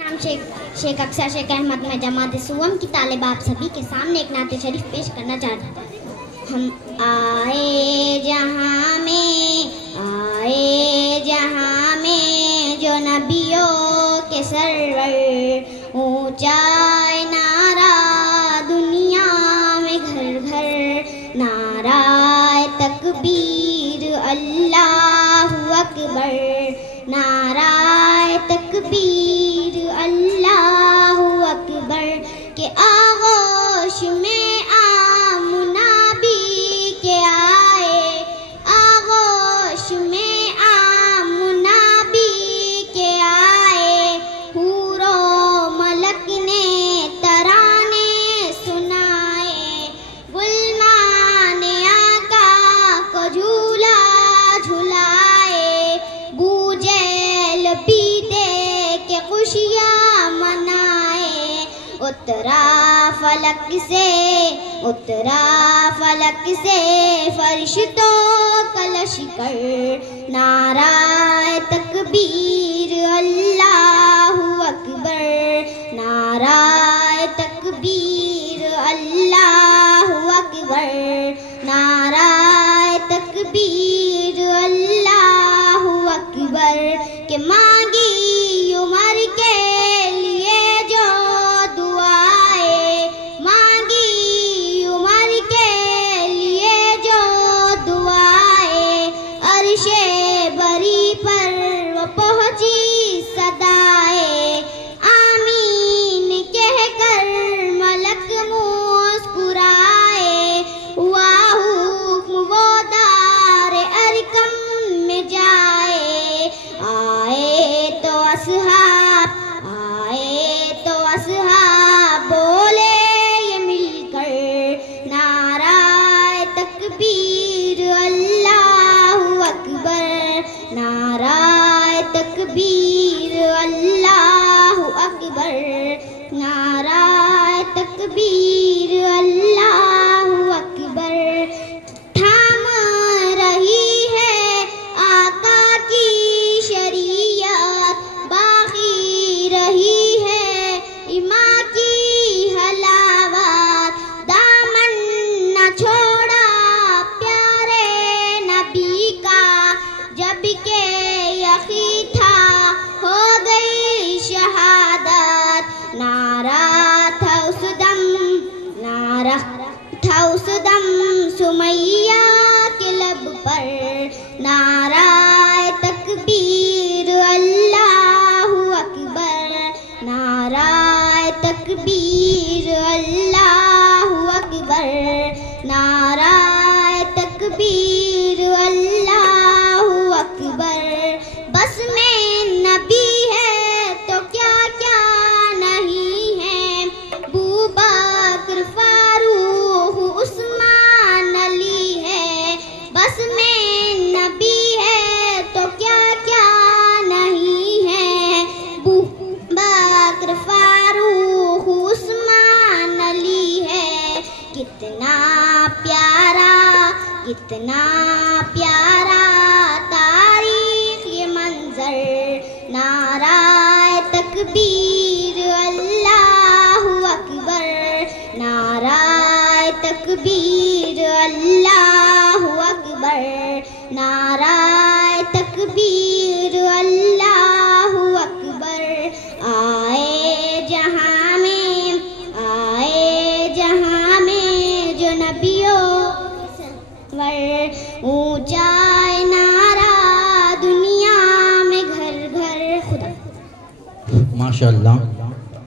नाम शेख अक्सर शेख अहमद, मैं जमात सुवम की तालिब आप सभी के सामने एक नाते शरीफ पेश करना चाहता हूँ। हम आए जहाँ में जो नबियों के सरवर, ऊंचाई नारा दुनिया में घर घर, नाराए तकबीर अल्लाहु अकबर, नाराए तकबीर अल्लाहु अकबर के आगोश में आमुना भी के आए, आगोश में आमुना भी के आए, हूरो मलक ने तराने सुनाए, गुलमाने आका को झूला झुलाए, बूझेल पीते के खुशियाँ मनाए, उतरा फलक से फरिश्तों का लश्कर, नाराए तकबीर अल्लाहु अकबर, नाराए तकबीर अल्लाहु अकबर, नाराए तकबीर अल्लाहु अकबर के मांगी उमर के लिए जो दुआएं, मांगी उमर के लिए जो दुआएं, अर्शे बरी पर वो पहुंची सदाएं, आमीन कहकर मलक मुस्कुराए, हुआ हुक्म वो दारे अरकम में जाए, आए तो असहाब बोले ये मिलकर, नाराए तकबीर अल्लाहु अकबर, नाराए तकबीर अल्लाहु अकबर, नाराए तकबीर अल्लाहु अकबर। थाम रही है आका की शरीयत, बाकी रही है इमाम की हलावत, दामन न छोड़ा प्यारे नबी का, जब के यकी था हो गई शहादत, नारा था उस दम सुमैया के लब पर, नाराए तकबीर अल्लाहु अकबर, नाराए तकबीर अल्लाहु अकबर, नाराए तकबीर अल्लाहु अकबर। बस में नबी है तो क्या क्या नहीं है, अबू बकर फारूक उस्मान अली है, बस में नबी है तो क्या क्या नहीं है, अबू बकर फारूक उस्मान अली है, कितना प्यारा तारीख ये मंजर, नाराए तकबीर अल्लाहु अकबर, नाराए तकबीर अल्लाहु अकबर, नाराए तकबीर अल्लाहु अकबर। आए जहाँ में जो नबियों ऊंचाई नारा दुनिया में घर घर। खुदा माशाअल्लाह।